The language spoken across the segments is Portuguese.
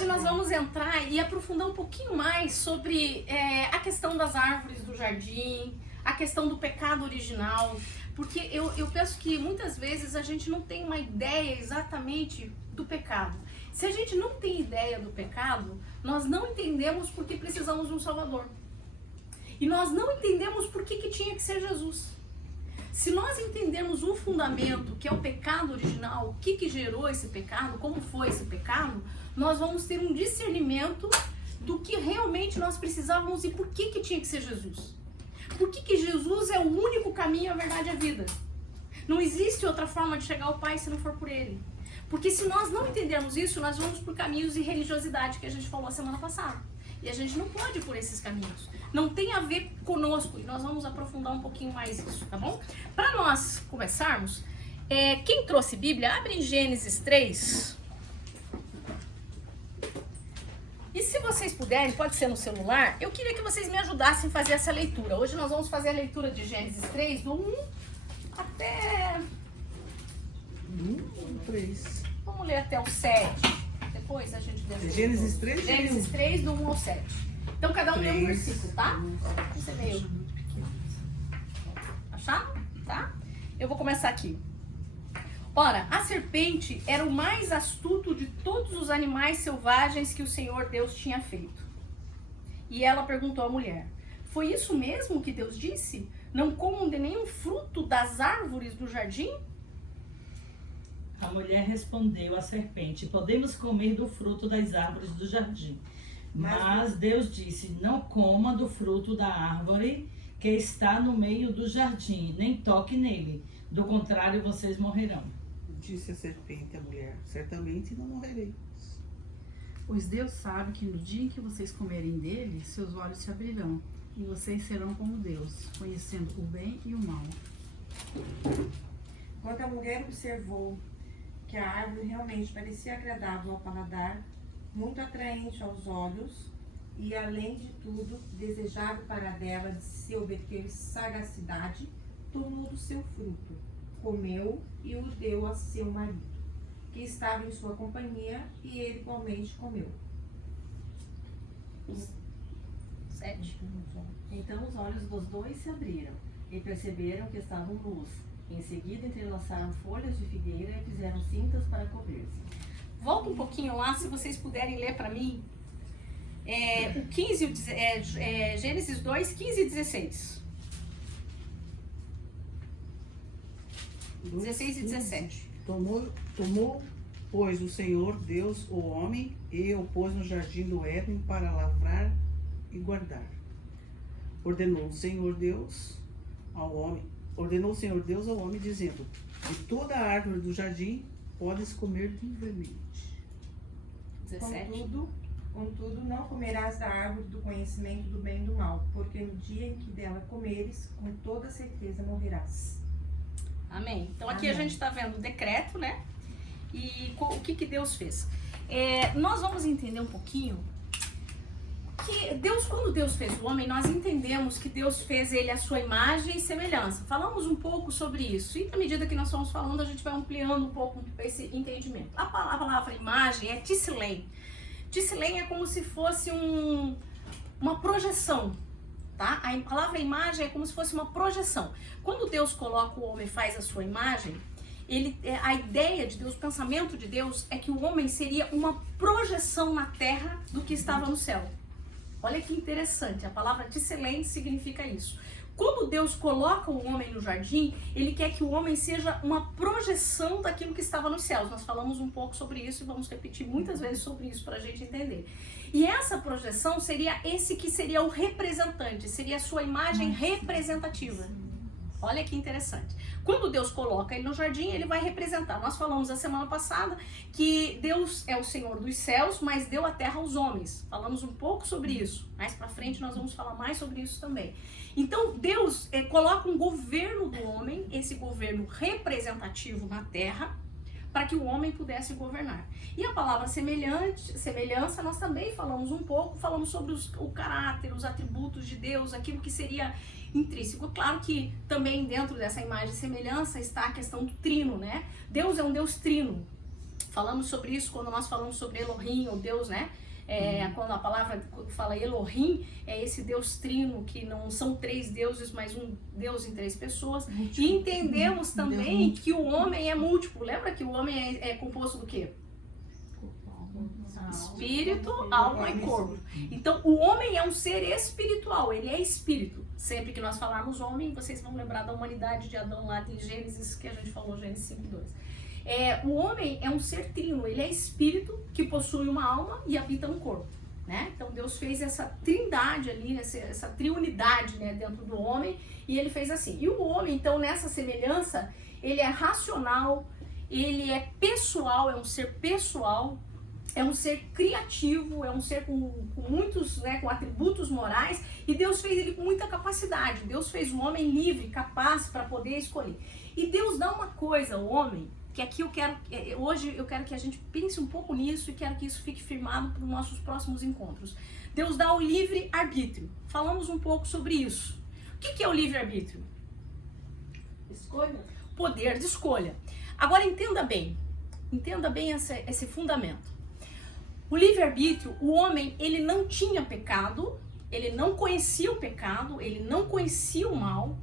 Hoje nós vamos entrar e aprofundar um pouquinho mais sobre a questão das árvores do jardim, a questão do pecado original, porque eu penso que muitas vezes a gente não tem uma ideia exatamente do pecado. Se a gente não tem ideia do pecado, nós não entendemos por que precisamos de um Salvador. E nós não entendemos por que tinha que ser Jesus. Se nós entendermos o fundamento, que é o pecado original, o que gerou esse pecado, como foi esse pecado, nós vamos ter um discernimento do que realmente nós precisávamos e por que tinha que ser Jesus. Por que Jesus é o único caminho, a verdade e a vida. Não existe outra forma de chegar ao Pai se não for por Ele. Porque se nós não entendermos isso, nós vamos por caminhos de religiosidade, que a gente falou a semana passada. E a gente não pode ir por esses caminhos. Não tem a ver conosco. E nós vamos aprofundar um pouquinho mais isso, tá bom? Para nós começarmos, quem trouxe Bíblia, abre em Gênesis 3. E se vocês puderem, pode ser no celular, eu queria que vocês me ajudassem a fazer essa leitura. Hoje nós vamos fazer a leitura de Gênesis 3, do 1 até... 3. Vamos ler até o 7. Depois a gente deve... Gênesis 3? Gênesis 3, do 1 ao 7. Então cada um lê um versículo, tá? Você leu. Acharam? Tá? Eu vou começar aqui. Ora, a serpente era o mais astuto de todos os animais selvagens que o Senhor Deus tinha feito. E ela perguntou à mulher: foi isso mesmo que Deus disse? Não comam de nenhum fruto das árvores do jardim? A mulher respondeu à serpente: podemos comer do fruto das árvores do jardim. Mas Deus disse: não coma do fruto da árvore que está no meio do jardim, nem toque nele. Do contrário, vocês morrerão. Disse a serpente à mulher: certamente não morrerei. Pois Deus sabe que no dia em que vocês comerem dele, seus olhos se abrirão, e vocês serão como Deus, conhecendo o bem e o mal. Quando a mulher observou que a árvore realmente parecia agradável ao paladar, muito atraente aos olhos e, além de tudo, desejável para dela de se obter sagacidade, tomou do seu fruto, comeu e o deu a seu marido, que estava em sua companhia, e ele igualmente comeu. 7. Então os olhos dos dois se abriram e perceberam que estavam nus. Em seguida entrelaçaram folhas de figueira e fizeram cintas para cobrir-se. Volta um pouquinho lá, se vocês puderem ler para mim. O 15, Gênesis 2, 15 e 16. 16 e 17. Tomou, pois, o Senhor Deus o homem e o pôs no jardim do Éden para lavrar e guardar. Ordenou o Senhor Deus ao homem, dizendo: de toda a árvore do jardim podes comer livremente. 17. Contudo, não comerás da árvore do conhecimento do bem e do mal, porque no dia em que dela comeres, com toda certeza morrerás. Amém. Então aqui Amém. a gente está vendo o decreto, né? E o que Deus fez. Nós vamos entender um pouquinho que Deus, quando Deus fez o homem, nós entendemos que Deus fez ele à sua imagem e semelhança. Falamos um pouco sobre isso. E à medida que nós vamos falando, a gente vai ampliando um pouco esse entendimento. A palavra imagem é tissilém. Tissilém é como se fosse uma projeção. Tá? A palavra imagem é como se fosse uma projeção. Quando Deus coloca o homem e faz a sua imagem, a ideia de Deus, o pensamento de Deus é que o homem seria uma projeção na terra do que estava no céu. Olha que interessante, a palavra tisselém significa isso. Quando Deus coloca o homem no jardim, Ele quer que o homem seja uma projeção daquilo que estava nos céus. Nós falamos um pouco sobre isso e vamos repetir muitas vezes sobre isso para a gente entender. E essa projeção seria esse que seria o representante, seria a sua imagem representativa. Olha que interessante. Quando Deus coloca ele no jardim, ele vai representar. Nós falamos a semana passada que Deus é o Senhor dos céus, mas deu a terra aos homens. Falamos um pouco sobre isso. Mais pra frente nós vamos falar mais sobre isso também. Então Deus coloca um governo do homem, esse governo representativo na terra, para que o homem pudesse governar. E a palavra semelhança, nós também falamos um pouco, falamos sobre o caráter, os atributos de Deus, aquilo que seria intrínseco. Claro que também dentro dessa imagem e semelhança está a questão do trino, né? Deus é um Deus trino. falamos sobre isso quando nós falamos sobre Elohim, ou Deus, né? Quando a palavra fala Elohim, é esse Deus trino, que não são 3 deuses, mas um Deus em 3 pessoas. E entendemos também que o homem é múltiplo. Lembra que o homem é composto do quê? Espírito, alma e corpo. Então, o homem é um ser espiritual, ele é espírito. Sempre que nós falarmos homem, vocês vão lembrar da humanidade de Adão lá de Gênesis, que a gente falou, Gênesis 5:2. O homem é um ser trino, ele é espírito que possui uma alma e habita um corpo, né? Então Deus fez essa trindade ali, essa triunidade, né, dentro do homem, e ele fez assim. E o homem, então, nessa semelhança, ele é racional, ele é pessoal, é um ser pessoal, é um ser criativo, é um ser com muitos, né, com atributos morais, e Deus fez ele com muita capacidade. Deus fez o homem livre, capaz para poder escolher. E Deus dá uma coisa ao homem, que aqui hoje eu quero que a gente pense um pouco nisso e quero que isso fique firmado para os nossos próximos encontros. Deus dá o livre-arbítrio. Falamos um pouco sobre isso. O que é o livre-arbítrio? Escolha. Poder de escolha. Agora entenda bem esse fundamento. O livre-arbítrio, o homem, ele não tinha pecado, ele não conhecia o pecado, ele não conhecia o mal,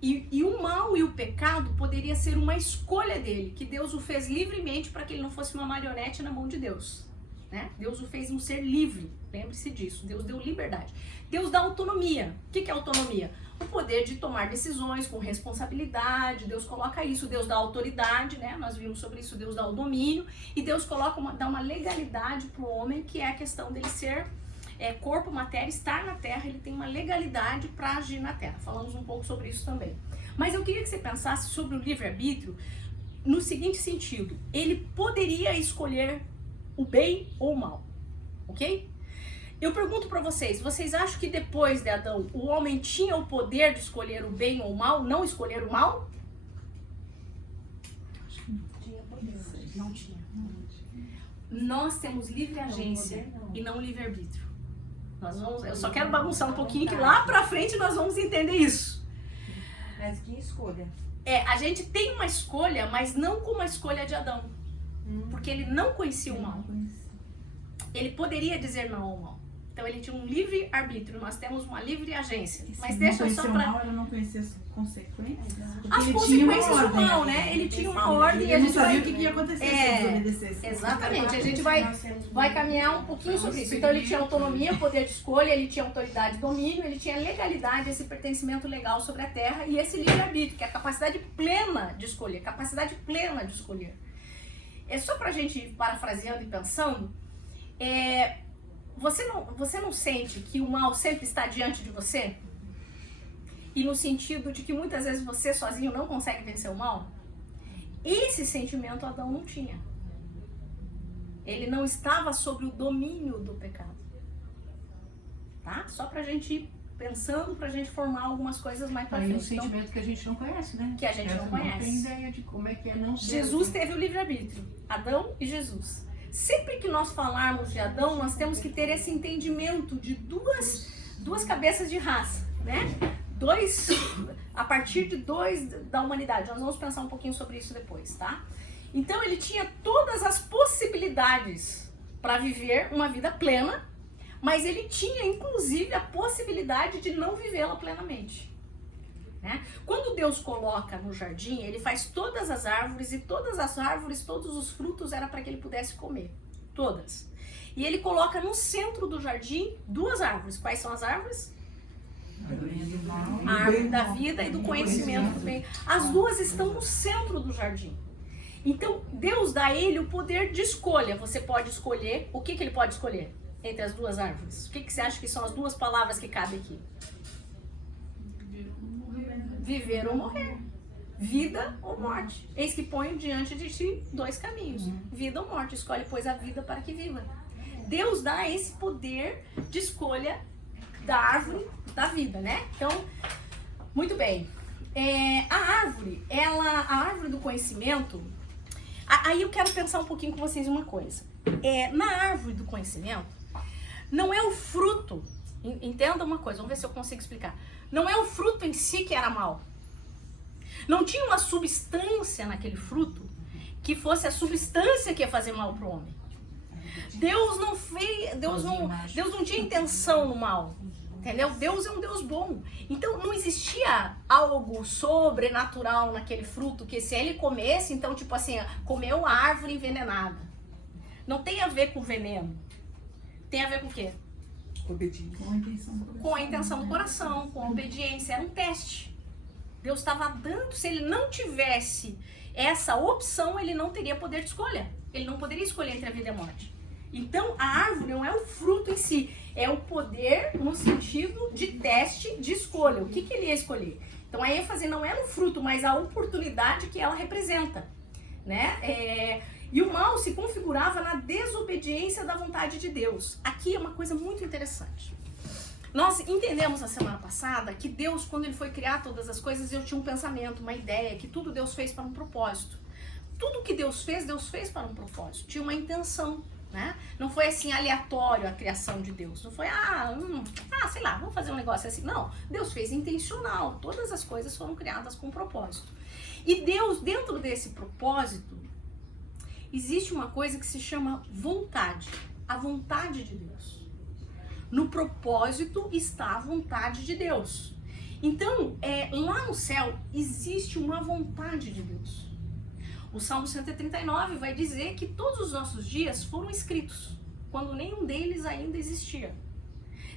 e o mal e o pecado poderia ser uma escolha dele, que Deus o fez livremente para que ele não fosse uma marionete na mão de Deus, né? Deus o fez um ser livre, lembre-se disso, Deus deu liberdade. Deus dá autonomia. O que é autonomia? O poder de tomar decisões com responsabilidade. Deus coloca isso, Deus dá autoridade, né? Nós vimos sobre isso, Deus dá o domínio, e Deus dá uma legalidade para o homem, que é a questão dele ser corpo, matéria, estar na terra. Ele tem uma legalidade para agir na terra. Falamos um pouco sobre isso também. Mas eu queria que você pensasse sobre o livre-arbítrio no seguinte sentido: ele poderia escolher o bem ou o mal, ok? Eu pergunto para vocês acham que depois de Adão, o homem tinha o poder de escolher o bem ou o mal, não escolher o mal? Tinha poder. Não tinha. Nós temos livre agência e não livre-arbítrio. Eu só quero bagunçar um pouquinho, que lá pra frente nós vamos entender isso. Mas que escolha? A gente tem uma escolha, mas não como a escolha de Adão. Porque ele não conhecia o mal. Ele poderia dizer não ao mal. Então ele tinha um livre arbítrio, nós temos uma livre agência. Mas deixa só para... Mal, eu não conhecia as consequências. As consequências do mal, né? Ele tinha uma ordem e a gente não sabia vai... o que ia acontecer se ele desobedecesse. Exatamente, a gente vai caminhar um pouquinho sobre isso. Então ele tinha autonomia, poder de escolha, ele tinha autoridade, domínio, ele tinha legalidade, esse pertencimento legal sobre a terra, e esse livre-arbítrio, que é a capacidade plena de escolher, É só pra gente ir parafraseando e pensando, você não sente que o mal sempre está diante de você? E no sentido de que muitas vezes você sozinho não consegue vencer o mal? Esse sentimento Adão não tinha. Ele não estava sob o domínio do pecado. Tá? Só pra gente ir pensando, pra gente formar algumas coisas mais pra Aí frente. um sentimento que a gente não conhece, né? Que a gente não conhece. Não tem ideia de como é que é não ser. Jesus teve o livre-arbítrio, Adão e Jesus. Sempre que nós falarmos de Adão, nós temos que ter esse entendimento de duas cabeças de raça, né? A partir de dois da humanidade. Nós vamos pensar um pouquinho sobre isso depois, tá? Então ele tinha todas as possibilidades para viver uma vida plena, mas ele tinha inclusive a possibilidade de não vivê-la plenamente. Né? Quando Deus coloca no jardim, ele faz todas as árvores, e todas as árvores, todos os frutos era para que ele pudesse comer, todas. E ele coloca no centro do jardim 2 árvores. Quais são as árvores? A árvore da vida e do conhecimento do bem. As 2 estão no centro do jardim. Então Deus dá a ele o poder de escolha. Você pode escolher, o que ele pode escolher entre as 2 árvores? O que você acha que são as 2 palavras que cabem aqui? Viver ou morrer. Vida ou morte. Eis que ponho diante de ti 2 caminhos. Vida ou morte. Escolhe, pois, a vida para que viva. Deus dá esse poder de escolha da árvore da vida, né? Então, muito bem. A árvore do conhecimento... Aí eu quero pensar um pouquinho com vocês uma coisa. Na árvore do conhecimento, não é o fruto... Entenda uma coisa, vamos ver se eu consigo explicar. Não é o fruto em si que era mal. Não tinha uma substância naquele fruto que fosse a substância que ia fazer mal para o homem. Deus não tinha intenção no mal, entendeu? Deus é um Deus bom. Então não existia algo sobrenatural naquele fruto que se ele comesse, então tipo assim, comeu a árvore envenenada. Não tem a ver com veneno. Tem a ver com o quê? Obediência. Com a intenção do coração, com a obediência. Era um teste. Deus estava dando, se ele não tivesse essa opção, ele não teria poder de escolha. Ele não poderia escolher entre a vida e a morte. Então, a árvore não é o fruto em si, é o poder no sentido de teste de escolha. O que ele ia escolher? Então, a ênfase não é no fruto, mas a oportunidade que ela representa, né? E o mal se configurava na desobediência da vontade de Deus. Aqui é uma coisa muito interessante. Nós entendemos na semana passada que Deus, quando ele foi criar todas as coisas, Deus tinha um pensamento, uma ideia, que tudo Deus fez para um propósito. Tudo que Deus fez para um propósito. Tinha uma intenção, né? Não foi assim aleatório a criação de Deus. Não foi, sei lá, vamos fazer um negócio assim. Não, Deus fez intencional. Todas as coisas foram criadas com um propósito. E Deus, dentro desse propósito, existe uma coisa que se chama vontade. A vontade de Deus. No propósito está a vontade de Deus. Então, lá no céu, existe uma vontade de Deus. O Salmo 139 vai dizer que todos os nossos dias foram escritos, quando nenhum deles ainda existia.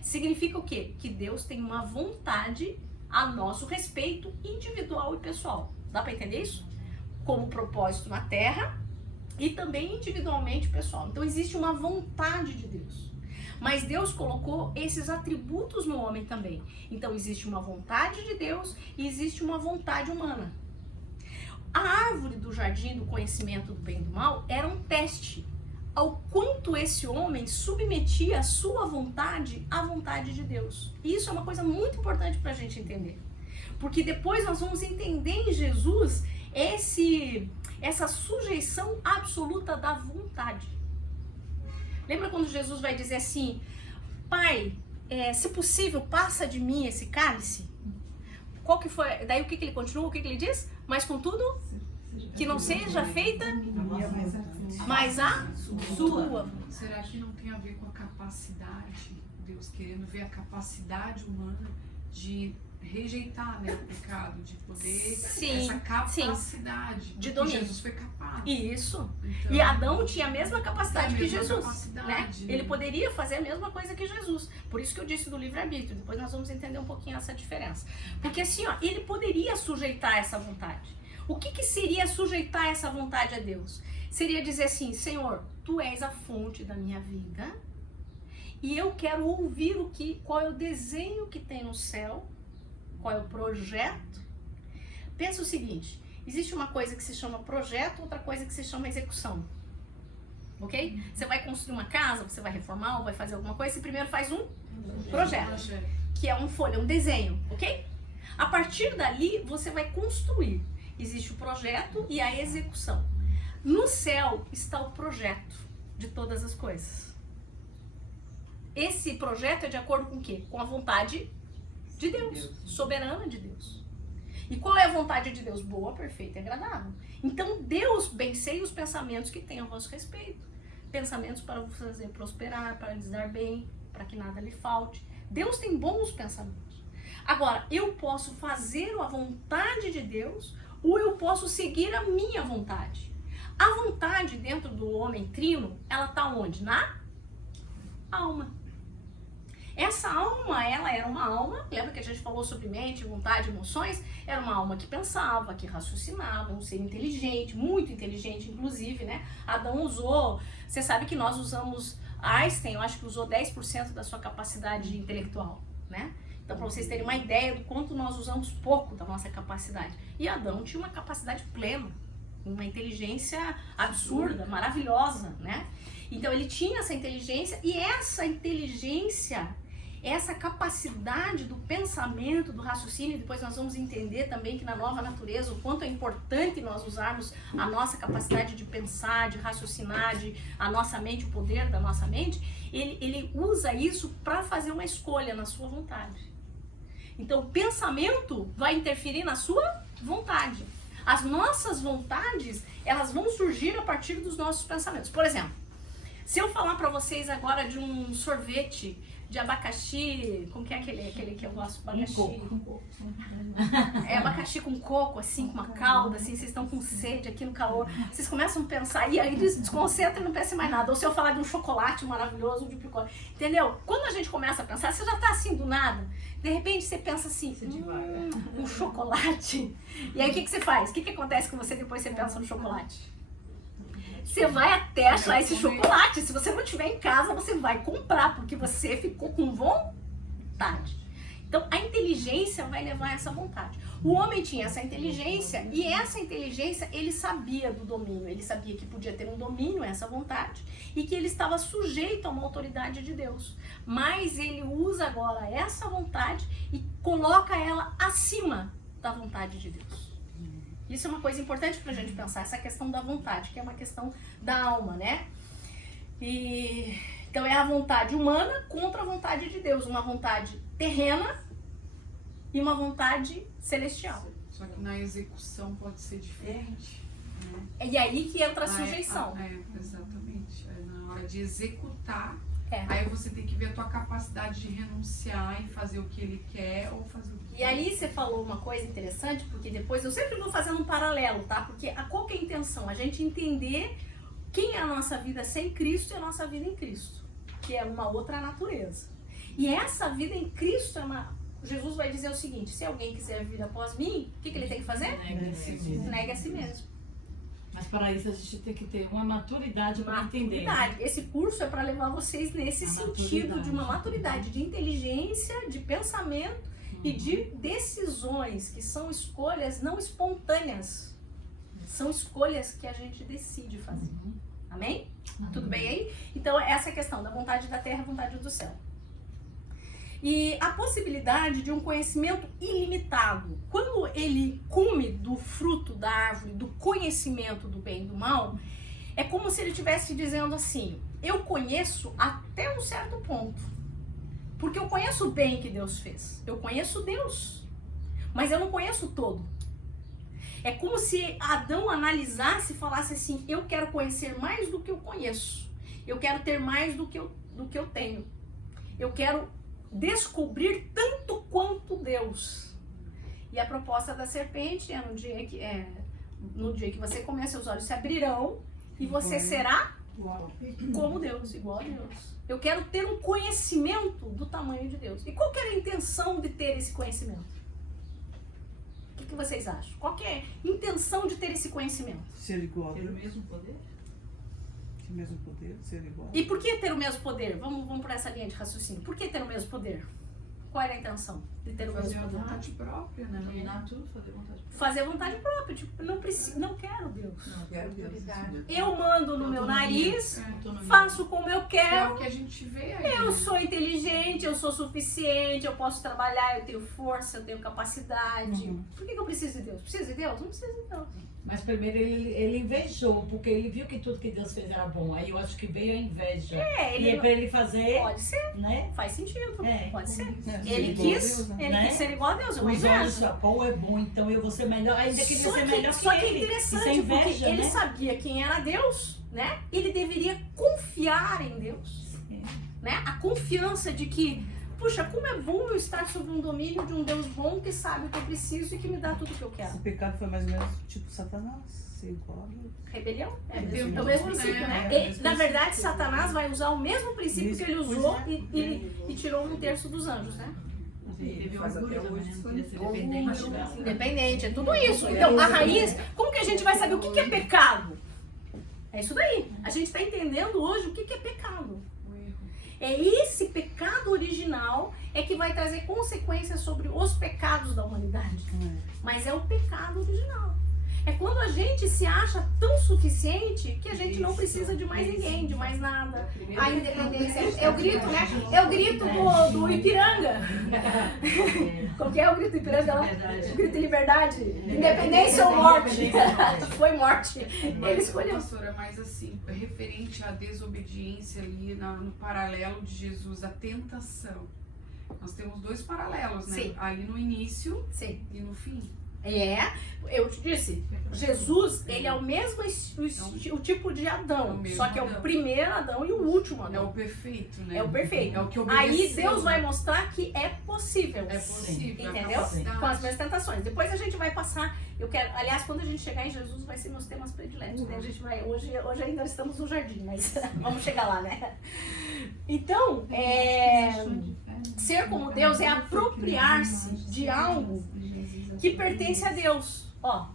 Significa o quê? Que Deus tem uma vontade a nosso respeito individual e pessoal. Dá para entender isso? Como propósito na terra e também individualmente pessoal. Então existe uma vontade de Deus. Mas Deus colocou esses atributos no homem também. Então existe uma vontade de Deus e existe uma vontade humana. A árvore do jardim do conhecimento do bem e do mal era um teste ao quanto esse homem submetia a sua vontade à vontade de Deus. E isso é uma coisa muito importante para a gente entender. Porque depois nós vamos entender em Jesus essa sujeição absoluta da vontade. Lembra quando Jesus vai dizer assim, Pai, se possível, passa de mim esse cálice? Qual que foi? Daí o que ele continua? O que ele diz? Mas contudo, que não seja feita, mas a sua. Será que não tem a ver com a capacidade, Deus querendo ver a capacidade humana de rejeitar, né, o pecado, de poder, essa capacidade de domínio. Jesus foi capaz. Isso. Então, e Adão tinha a mesma capacidade que Jesus. Capacidade, né? Ele poderia fazer a mesma coisa que Jesus. Por isso que eu disse do livre-arbítrio. Depois nós vamos entender um pouquinho essa diferença. Porque assim, ó, ele poderia sujeitar essa vontade. O que seria sujeitar essa vontade a Deus? Seria dizer assim, Senhor, Tu és a fonte da minha vida e eu quero ouvir qual é o desenho que tem no céu, qual é o projeto. Pensa o seguinte, existe uma coisa que se chama projeto, outra coisa que se chama execução. Ok? Você vai construir uma casa, você vai reformar ou vai fazer alguma coisa, você primeiro faz um projeto, que é um desenho, ok? A partir dali, você vai construir. Existe o projeto e a execução. No céu está o projeto de todas as coisas. Esse projeto é de acordo com o quê? Com a vontade de Deus, soberana de Deus. E qual é a vontade de Deus? Boa, perfeita e agradável. Então Deus bem sei os pensamentos que tem a vosso respeito. Pensamentos para vos fazer prosperar, para lhes dar bem, para que nada lhe falte. Deus tem bons pensamentos. Agora, eu posso fazer a vontade de Deus ou eu posso seguir a minha vontade. A vontade dentro do homem trino, ela está onde? Na alma. Essa alma, ela era uma alma, lembra que a gente falou sobre mente, vontade, emoções? Era uma alma que pensava, que raciocinava, um ser inteligente, muito inteligente, inclusive, né? Adão usou, você sabe que nós usamos, Einstein, eu acho que usou 10% da sua capacidade intelectual, né? Então, para vocês terem uma ideia do quanto nós usamos pouco da nossa capacidade. E Adão tinha uma capacidade plena, uma inteligência absurda, maravilhosa, né? Então, ele tinha essa inteligência e essa inteligência, essa capacidade do pensamento, do raciocínio, depois nós vamos entender também que na nova natureza, o quanto é importante nós usarmos a nossa capacidade de pensar, de raciocinar, a nossa mente, o poder da nossa mente, ele usa isso para fazer uma escolha na sua vontade. Então, o pensamento vai interferir na sua vontade. As nossas vontades, elas vão surgir a partir dos nossos pensamentos. Por exemplo, se eu falar pra vocês agora de um sorvete de abacaxi, como que é aquele que eu gosto? Abacaxi. É abacaxi com coco, assim, com uma calda, assim, vocês estão com sede aqui no calor. Vocês começam a pensar e aí desconcentram e não pensam mais nada. Ou se eu falar de um chocolate maravilhoso, de picolé. Entendeu? Quando a gente começa a pensar, você já tá assim do nada. De repente você pensa assim, um chocolate. E aí o que você faz? O que acontece com você depois que você pensa no chocolate? Você vai até achar esse chocolate. Se você não tiver em casa, você vai comprar, porque você ficou com vontade. Então, a inteligência vai levar a essa vontade. O homem tinha essa inteligência, e essa inteligência, ele sabia do domínio. Ele sabia que podia ter um domínio, essa vontade, e que ele estava sujeito a uma autoridade de Deus. Mas ele usa agora essa vontade e coloca ela acima da vontade de Deus. Isso é uma coisa importante pra gente pensar, essa questão da vontade, que é uma questão da alma, né? Então é a vontade humana contra a vontade de Deus, uma vontade terrena e uma vontade celestial. Só que na execução pode ser diferente. Né? E aí que entra a sujeição. Exatamente. Na hora de executar, aí você tem que ver a tua capacidade de renunciar e fazer o que ele quer ou fazer o que E aí você falou uma coisa interessante, porque depois eu sempre vou fazendo um paralelo, tá? Porque qual que é a intenção? A gente entender quem é a nossa vida sem Cristo e a nossa vida em Cristo, que é uma outra natureza. E essa vida em Cristo é uma... Jesus vai dizer o seguinte, se alguém quiser vir após mim, o que ele tem que fazer? Negue a si mesmo. Mas para isso a gente tem que ter uma maturidade para entender. Esse curso é para levar vocês nesse sentido de uma maturidade, de inteligência, de pensamento e de decisões, que são escolhas não espontâneas. São escolhas que a gente decide fazer. Amém? Tudo bem aí? Então essa é a questão da vontade da terra e vontade do céu. E a possibilidade de um conhecimento ilimitado. Quando ele come do fruto da árvore, do conhecimento do bem e do mal, é como se ele estivesse dizendo assim, eu conheço até um certo ponto. Porque eu conheço o bem que Deus fez. Eu conheço Deus. Mas eu não conheço todo. É como se Adão analisasse e falasse assim, eu quero conhecer mais do que eu conheço. Eu quero ter mais do que eu tenho. Eu quero descobrir tanto quanto Deus. E a proposta da serpente é no dia que você comer, seus olhos se abrirão e você será como Deus, igual a Deus. Eu quero ter um conhecimento do tamanho de Deus. E qual que era a intenção de ter esse conhecimento? O que vocês acham? Qual que é a intenção de ter esse conhecimento? Ser igual a Deus. Ter o mesmo poder? Ter o mesmo poder, ser igual. E por que ter o mesmo poder? Vamos por essa linha de raciocínio. Por que ter o mesmo poder? Qual era a intenção de ter o mesmo fazer a poder? vontade própria, né? Dominar tudo, fazer vontade própria. Fazer a vontade própria. Tipo, não quero Deus. Não, quero Deus. Eu mando no meu nariz, Autonomia. faço como eu Que é quero. o que a gente vê aí. Eu sou inteligente, eu sou suficiente, eu posso trabalhar, eu tenho força, eu tenho capacidade. Por que eu preciso de Deus? Preciso de Deus? Não preciso de Deus. Mas primeiro ele invejou, porque ele viu que tudo que Deus fez era bom. Aí eu acho que veio a inveja. Ele E é não- para ele fazer, Pode ser, né? faz sentido. É. Pode ser. É, Ele ser igual a quis, Deus, né? ele Né? quis ser igual a Deus, é uma Os olhos, inveja. pô, é bom, então eu vou ser melhor. Ainda queria ser melhor Só que é ele. interessante, Isso é inveja, porque ele né? sabia quem era Deus, né? Ele deveria confiar em Deus, né? A confiança de que, puxa, como é bom eu estar sob um domínio de um Deus bom que sabe o que eu preciso e que me dá tudo o que eu quero. O pecado foi mais ou menos tipo Satanás, ser igual a Deus. Rebelião? É o temor, mesmo né? princípio, né? É o Ele, mesmo na verdade, princípio. Satanás vai usar o mesmo princípio que ele Pois usou é. e tirou 1/3 dos anjos, né? Teve faz orgulho até também, hoje. não queria ser dependente. Independente, é tudo isso. Então, a raiz, como que a gente vai saber o que é pecado? É isso daí. A gente está entendendo hoje o que é pecado. O erro. É esse pecado original é que vai trazer consequências sobre os pecados da humanidade. Mas é o pecado original. É quando a gente se acha tão suficiente que a gente não precisa de mais ninguém, de mais nada. A independência. É o grito, né? É o grito do Ipiranga. Qual que é o grito do Ipiranga lá? O grito de liberdade. Independência ou morte. Foi morte. Ele escolheu. Pastora, mas assim, referente à desobediência ali no paralelo de Jesus, a tentação. Nós temos dois paralelos, né? Sim. Ali no início Sim. e no fim. Eu te disse, Jesus, ele é o mesmo o tipo de Adão, só que é o primeiro Adão e o último É Adão. o perfeito, né? É o perfeito. É o que Aí obedeceu, Deus vai né? mostrar que é possível. É possível. a Entendeu? capacidade. Com as minhas tentações. Depois a gente vai passar. Aliás, quando a gente chegar em Jesus, vai ser meus temas prediletos. Né? A gente vai, hoje ainda estamos no jardim, mas vamos chegar lá, né? Então, ser como Deus é apropriar-se de algo que pertence a Deus. Ó,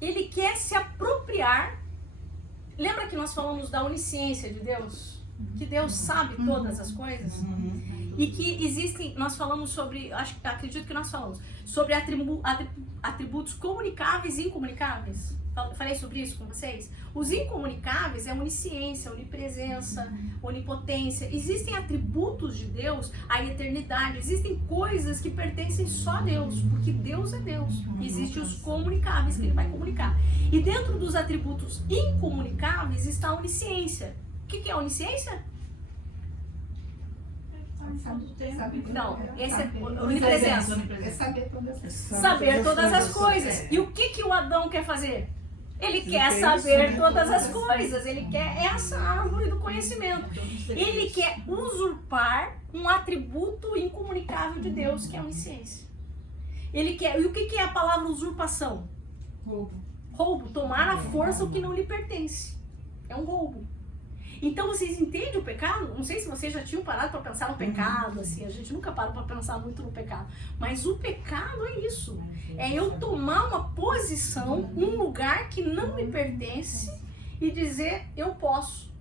ele quer se apropriar. Lembra que nós falamos da onisciência de Deus? Que Deus sabe todas as coisas? E que existem, nós falamos sobre, acredito que nós falamos, sobre atributos comunicáveis e incomunicáveis. Falei sobre isso com vocês? Os incomunicáveis é onisciência, onipresença, onipotência. Existem atributos de Deus, a eternidade. Existem coisas que pertencem só a Deus, porque Deus é Deus. Existem os comunicáveis que Ele vai comunicar. E dentro dos atributos incomunicáveis está a onisciência. O que é a onisciência? Não, esse é onipresença. Saber todas as coisas. E o que o Adão quer fazer? Ele quer saber todas as coisas. Ele quer essa árvore do conhecimento. Ele quer usurpar um atributo incomunicável de Deus, que é a onisciência. Ele quer. E o que é a palavra usurpação? Roubo. Tomar à força o que não lhe pertence. É um roubo. Então vocês entendem o pecado? Não sei se vocês já tinham parado para pensar no pecado, assim, a gente nunca para para pensar muito no pecado. Mas o pecado é isso. É eu tomar uma posição, um lugar que não me pertence e dizer eu posso.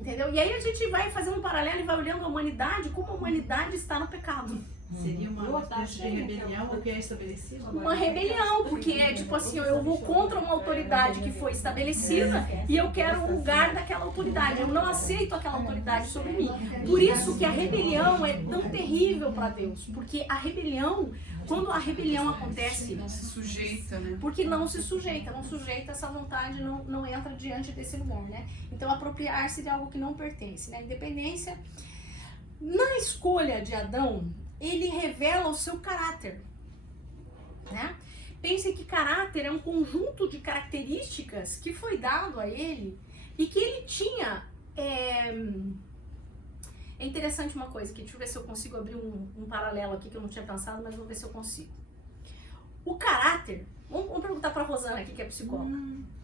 Entendeu? E aí a gente vai fazendo um paralelo e vai olhando a humanidade, como a humanidade está no pecado. Seria uma espécie de rebelião ao que é estabelecido? Uma rebelião, porque é tipo assim, eu vou contra uma autoridade que foi estabelecida e eu quero o lugar daquela autoridade. Eu não aceito aquela autoridade sobre mim. Por isso que a rebelião é tão terrível para Deus, porque a rebelião, quando a rebelião acontece, Não se sujeita, né? porque não se sujeita, essa vontade não entra diante desse lugar, né? Então apropriar-se de algo que não pertence, né? Independência. Na escolha de Adão, ele revela o seu caráter, né? Pense que caráter é um conjunto de características que foi dado a ele e que ele tinha. É interessante uma coisa, que deixa eu ver se eu consigo abrir um paralelo aqui que eu não tinha pensado, mas vou ver se eu consigo. O caráter, vamos perguntar para Rosana aqui, que é psicóloga.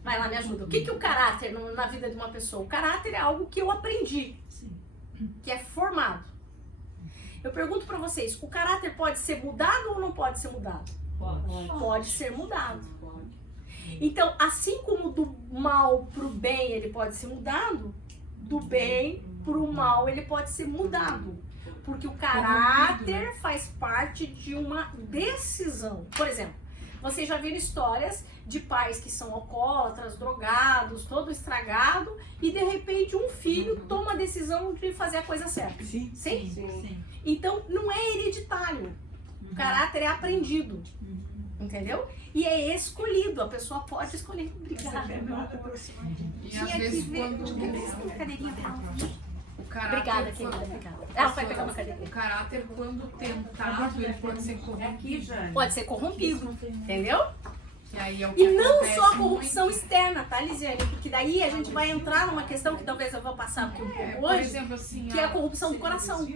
Vai lá, me ajuda. O que é o caráter na vida de uma pessoa? O caráter é algo que eu aprendi, que é formado. Eu pergunto pra vocês, o caráter pode ser mudado ou não pode ser mudado? Pode ser mudado. Então, assim como do mal pro bem ele pode ser mudado, do bem pro mal ele pode ser mudado. Porque o caráter faz parte de uma decisão. Por exemplo, vocês já viram histórias de pais que são alcoólatras, drogados, todo estragado, e de repente um filho toma a decisão de fazer a coisa certa. Sim. Sim? Então, não é hereditário. O caráter é aprendido. Entendeu? E é escolhido. A pessoa pode escolher. Obrigada, meu amor. E às vezes quando Cadeirinha pra o caráter... Obrigada, querida. Obrigada. Ela vai pegar uma cadeirinha. O caráter, quando tentado, ele pode ser corrompido. Pode ser corrompido. Entendeu? E aí é o que E não acontece só a corrupção muito. externa, tá, Lisiane? Porque daí a gente vai entrar numa questão que talvez eu vou passar aqui um pouco Por hoje, exemplo, assim... que é a corrupção do coração.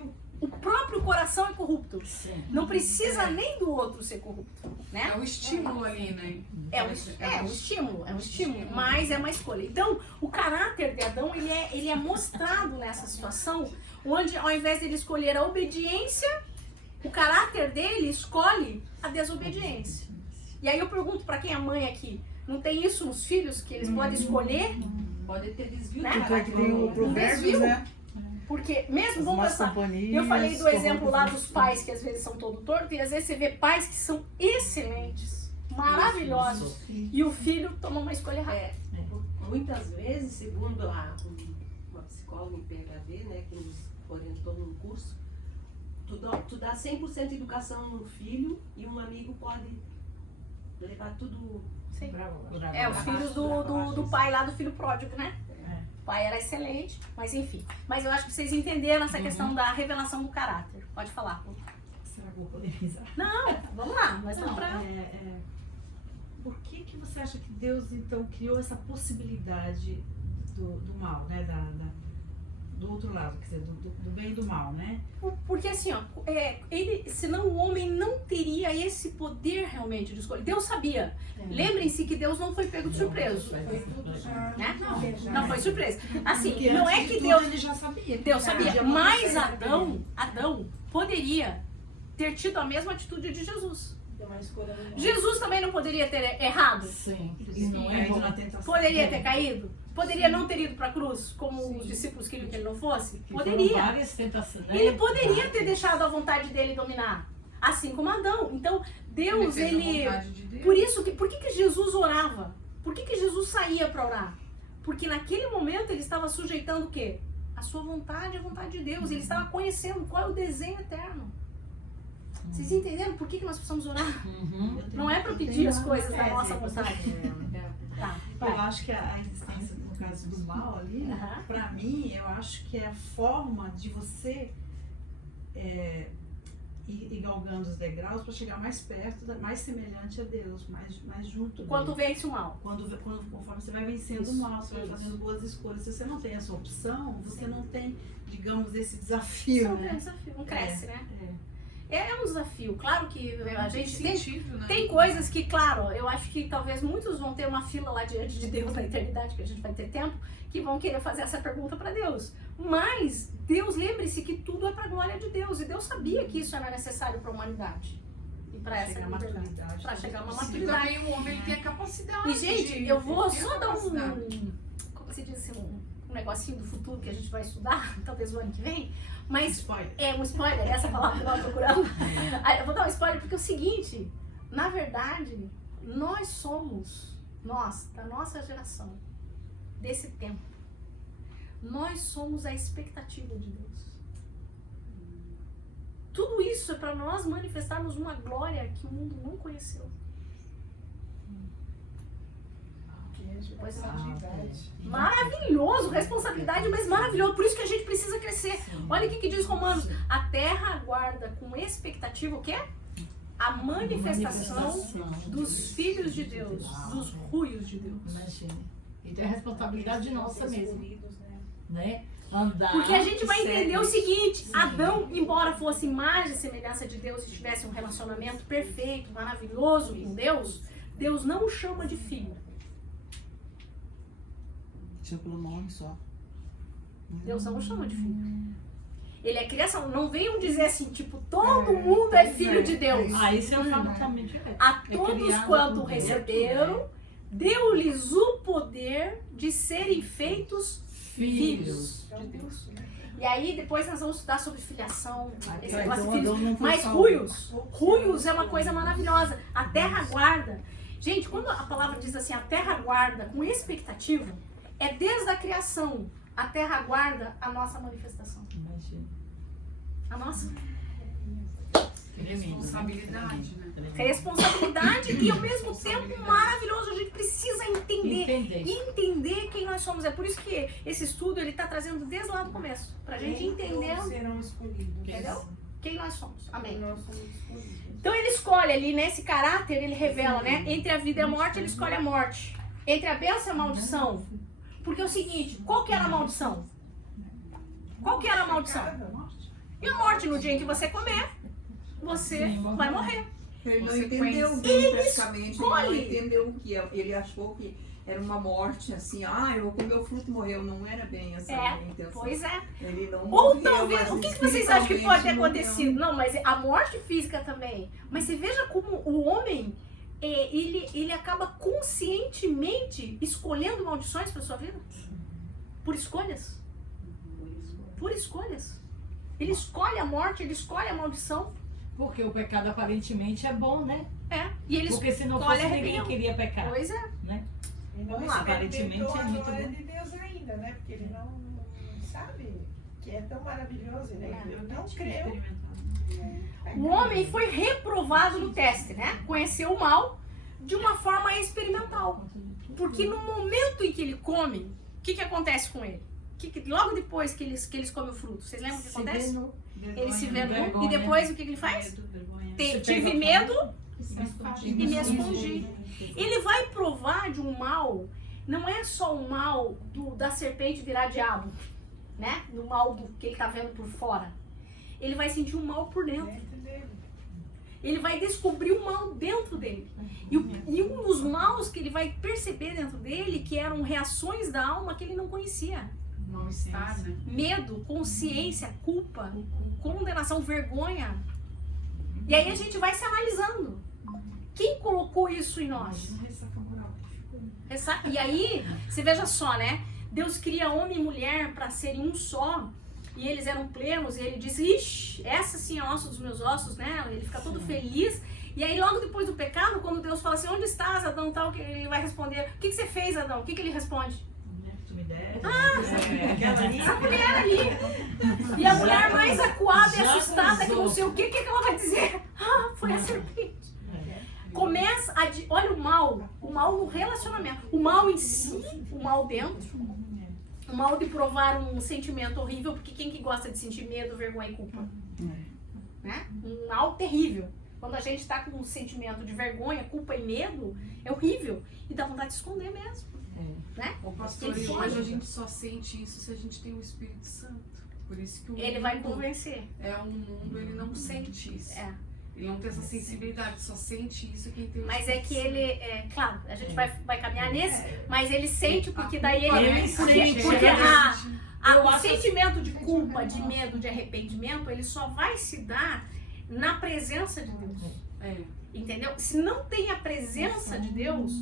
O próprio coração é corrupto. Não precisa nem do outro ser corrupto, né? É o estímulo ali, né? É um estímulo, mas é uma escolha. Então, o caráter de Adão, ele é mostrado nessa situação, onde ao invés dele escolher a obediência, o caráter dele escolhe a desobediência. E aí eu pergunto para quem é mãe aqui, não tem isso nos filhos, que eles podem escolher? Pode ter desvio Né? de Tanto é que tem o Provérbios, desvio. né? Porque mesmo, As vamos más pensar, companhias, eu falei do exemplo lá corrompem. dos pais que às vezes são todo torto, e às vezes você vê pais que são excelentes, maravilhosos, e o filho toma uma escolha errada. Muitas vezes, segundo uma psicóloga em PHD, né, que nos orientou num curso, tu dá 100% de educação no filho e um amigo pode levar tudo Sim. pra É, os baixo, filhos pra do baixo. pai lá, do filho pródigo, né? O pai era excelente, mas enfim. Mas eu acho que vocês entenderam essa questão da revelação do caráter. Pode falar. vou polemizar. Não, vamos lá, nós estamos Não, pra... por que você acha que Deus, então, criou essa possibilidade do mal, né? Do outro lado, quer dizer, do bem e do mal, né? Porque assim, ó, senão o homem não teria esse poder realmente de escolha. Deus sabia. Lembrem-se que Deus não foi pego de surpresa. Foi tudo já. Né? planejado. Não foi surpresa. Assim, Porque não antes é de que tudo Deus... ele já sabia. Deus sabia, Já mas sabia. Adão poderia ter tido a mesma atitude de Jesus. Deu uma escolha no mundo. Jesus também não poderia ter errado? Sim. E Sim, não aí é bom. na tentação. Poderia ter caído? Poderia não ter ido para a cruz, como os discípulos queriam que ele não fosse? Que foram Poderia. várias tentações, né? Ele poderia ter deixado a vontade dele dominar, assim como Adão. Então, Deus, fez a ele... vontade de Deus. Por que Jesus orava? Por que Jesus saía para orar? Porque naquele momento ele estava sujeitando o quê? A sua vontade, a vontade de Deus. Ele estava conhecendo qual é o desenho eterno. Vocês entenderam por que nós precisamos orar? Uhum. Não é para pedir as coisas da nossa vontade. Tá, Eu vai. acho que a existência, no caso do mal ali, Aham. pra mim, eu acho que é a forma de você ir galgando os degraus para chegar mais perto, mais semelhante a Deus, mais junto Quanto dele. vence o mal. Conforme você vai vencendo Isso, o mal, você vai isso. fazendo boas escolhas. Se você não tem essa opção, você não tem, digamos, esse desafio, Não tem né? desafio, não cresce, né? É. É um desafio. Claro que a Tem gente tem sentido, né? Tem coisas que, claro, eu acho que talvez muitos vão ter uma fila lá diante de Deus na eternidade, que a gente vai ter tempo, que vão querer fazer essa pergunta para Deus. Mas Deus, lembre-se que tudo é para a glória de Deus. E Deus sabia que isso era necessário para a humanidade. E para essa Chegar à liberdade. maturidade. Para chegar a uma E maturidade. também o homem ele tem a capacidade. E, gente, de- eu vou tem a só dar capacidade. como se diz assim, um negocinho do futuro que a gente vai estudar, talvez no ano que vem. Mas Spoiler. é um spoiler, essa palavra que eu estava procurando. Eu vou dar um spoiler porque é o seguinte, na verdade, nós, da nossa geração, desse tempo, nós somos a expectativa de Deus. Tudo isso é para nós manifestarmos uma glória que o mundo não conheceu. Maravilhoso, responsabilidade, mas maravilhoso. Por isso que a gente precisa crescer. Olha o que diz Romanos. A terra aguarda com expectativa o quê? A manifestação dos filhos de Deus, dos ruios de Deus. Imagina. Então é responsabilidade nossa mesmo, Escolhidos, né? né? Andar. Porque a gente vai e entender o ser- seguinte, Sim. Adão, embora fosse imagem e semelhança de Deus e tivesse um relacionamento perfeito, maravilhoso com Deus, Deus não o chama de filho. Chama pelo nome só. Deus não o chama de filho. Ele é criação. Não venham dizer assim, tipo, todo mundo é filho de Deus. Ah, isso eu falo também direto. A É todos criado quanto por Deus, receberam, deu-lhes o poder de serem feitos filhos de Deus. E aí depois nós vamos estudar sobre filiação, esse Então, negócio de filhos. Adão não foi Mas salvo. ruios é uma coisa maravilhosa. A terra guarda. Gente, quando a palavra diz assim, a terra guarda com expectativa, é desde a criação. A terra guarda a nossa manifestação. Imagina. A nossa Responsabilidade, né? responsabilidade e ao mesmo tempo maravilhoso. A gente precisa entender quem nós somos. É por isso que esse estudo ele está trazendo desde lá do começo, pra gente Nem entender, todos serão escolhidos. entendeu? Quem nós somos. Amém. Nós somos escolhidos. Então ele escolhe ali, nesse caráter, ele revela, né? Entre a vida e a morte, ele escolhe a morte. Entre a bênção e a maldição. Porque é o seguinte, qual que era a maldição? Qual que era a maldição? E a morte, no dia em que você comer, você vai morrer. Ele não Consequência. entendeu bem, praticamente. Ele escolhe. não entendeu o que é. Ele achou que era uma morte assim, eu vou comer o fruto e morreu. Não era bem essa a intenção. Pois é. Ele não Ou morreu, talvez, mas o que vocês acham que pode ter espiritualmente acontecido? Não, mas a morte física também. Mas você veja como o homem, ele acaba conscientemente escolhendo maldições para sua vida. Por escolhas. Por escolhas. Ele escolhe a morte, ele escolhe a maldição. Porque o pecado aparentemente é bom, né? E ele Porque se não escolhe fosse a ninguém rebelião. queria pecar, Pois é. né? Ele não Vamos lá, aparentemente experimentou é a muito glória bom. de Deus ainda, né? Porque ele não sabe que é tão maravilhoso, né? Ele não creu. O homem foi reprovado no teste, né? Conheceu o mal de uma forma experimental. Porque no momento em que ele come, o que acontece com ele? logo depois que eles comem o fruto, vocês lembram o que acontece? Ele se vê nu vergonha. e depois o que ele faz? Tive medo e me escondi. Ele vai provar de um mal, não é só o mal da serpente virar diabo, né? No mal do que ele tá vendo por fora. Ele vai sentir um mal por dentro. Ele vai descobrir o mal dentro dele. E um dos maus que ele vai perceber dentro dele, que eram reações da alma que ele não conhecia. Mal-estar, né? Medo, consciência, culpa, condenação, vergonha. E aí a gente vai se analisando. Quem colocou isso em nós? E aí, você veja só, né? Deus cria homem e mulher para serem um só. E eles eram plenos, e ele disse, ixi, essa sim é osso dos meus ossos, né? Ele fica todo feliz. E aí, logo depois do pecado, quando Deus fala assim, onde estás, Adão, tal, ele vai responder, o que você fez, Adão? O que ele responde? Tu me deste. A mulher ali. E a mulher mais acuada e assustada que não sei o que ela vai dizer? Ah, foi a serpente. Começa olha o mal no relacionamento, o mal em si, o mal dentro, o mal de provar um sentimento horrível, porque quem que gosta de sentir medo, vergonha e culpa? Né? Um mal terrível. Quando a gente está com um sentimento de vergonha, culpa e medo, é horrível. E dá vontade de esconder mesmo. Né? O pastor, e hoje a gente só sente isso se a gente tem o Espírito Santo. Por isso que o ele mundo vai convencer. Ele não sente isso. Ele não tem essa sensibilidade, só sente isso quem tem o Mas é que ele, claro, a gente vai caminhar nesse, mas ele sente porque a daí culpa, ele... né? Porque o sentimento de culpa, de medo, de arrependimento, ele só vai se dar na presença de Deus. Entendeu? Se não tem a presença de Deus,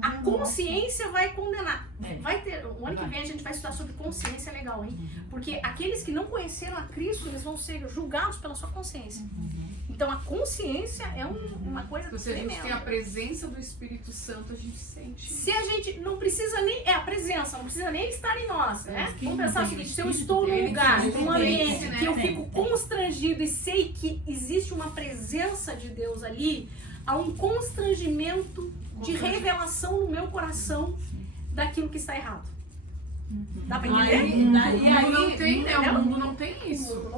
a consciência vai condenar. Vai ter, o ano que vem a gente vai estudar sobre consciência, legal, hein? Porque aqueles que não conheceram a Cristo, eles vão ser julgados pela sua consciência. Então a consciência é uma coisa então, se a gente tremenda. tem a presença do Espírito Santo, a gente sente. Se a gente não precisa nem, a presença, não precisa nem estar em nós, né? Vamos pensar o seguinte, se eu estou num lugar, num ambiente que eu fico constrangido e sei que existe uma presença de Deus ali, há um constrangimento de revelação no meu coração daquilo que está errado. Dá pra entender? O mundo não tem isso.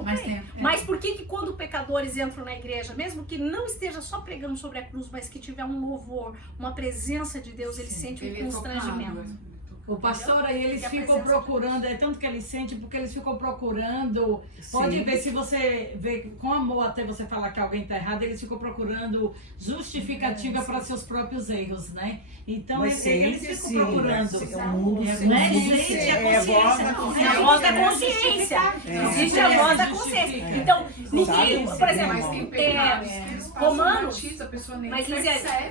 Mas por que quando pecadores entram na igreja, mesmo que não esteja só pregando sobre a cruz, mas que tiver um louvor, uma presença de Deus, ele sente um constrangimento. O pastor aí, eles ficam procurando, é tanto que eles sentem, porque eles ficam procurando. Pode ver, se você vê com amor até você falar que alguém está errado, eles ficam procurando justificativa para seus próprios erros, né? Então eles ficam procurando. Existe a voz da consciência. Existe a voz da consciência. Então, ninguém, por exemplo,